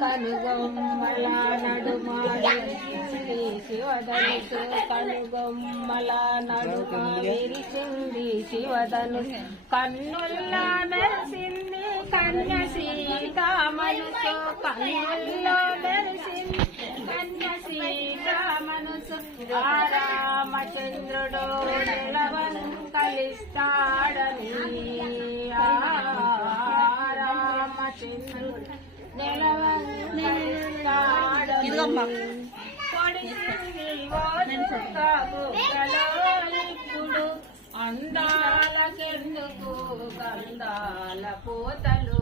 కనుగొమ్మల నడుమాడి శివధనుసు కనుగొమ్మల నడుమ విరిసింది శివధనుసు కన్నుల్లా మెరిసింది కన్య సీతామనుసు కన్నుల్లో మెరిసింది కన్య సీతామనుసు రామచంద్రుడు నిలవను కలిస్తాడని రామచంద్రుడు నిలవను కలిస్తాడని ఇప్పుడు అందాలకెందుకు గంధాల పోతలు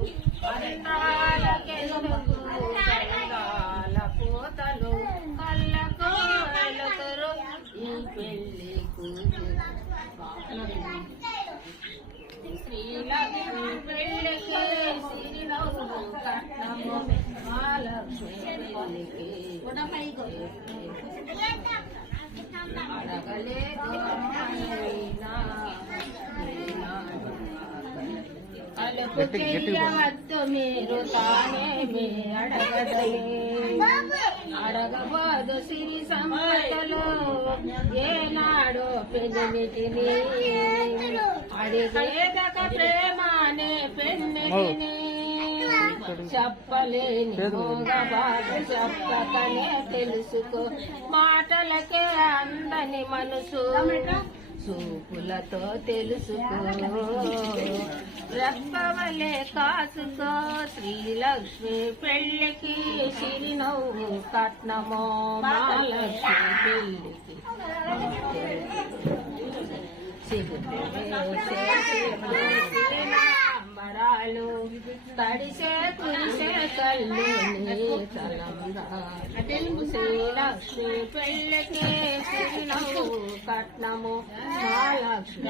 అందాలకెందుకు గంధాల పోతలు కళ్ళకు వెలుతురు ఈ పెళ్లి శ్రీలక్ష్మి పెళ్లికి సిరినవ్వు కట్నము మహాలక్ష్మి అడగలేదు అలుపు చెయ్యవద్దు మీరు తానేమి అడగబోదు సిరి సంపదలు ఏనాడు పెళ్లిటిని అడిగేదక ప్రేమానే పెన్నిటిని చెప్పలేని బాధ చెప్పకనే తెలుసుకో మాటలకే అందని మనసు చూపులతో తెలుసుకో రెప్పవలే కాసుకో శ్రీలక్ష్మి పెళ్లికి సిరినవ్వు కట్నమో మహాలక్ష్మి పెళ్లికి అంబరాలు తడిసే కురిసే కళ్ళు శ్రీలక్ష్మి పెళ్లికి సిరినవ్వు కట్నము మహాలక్ష్మి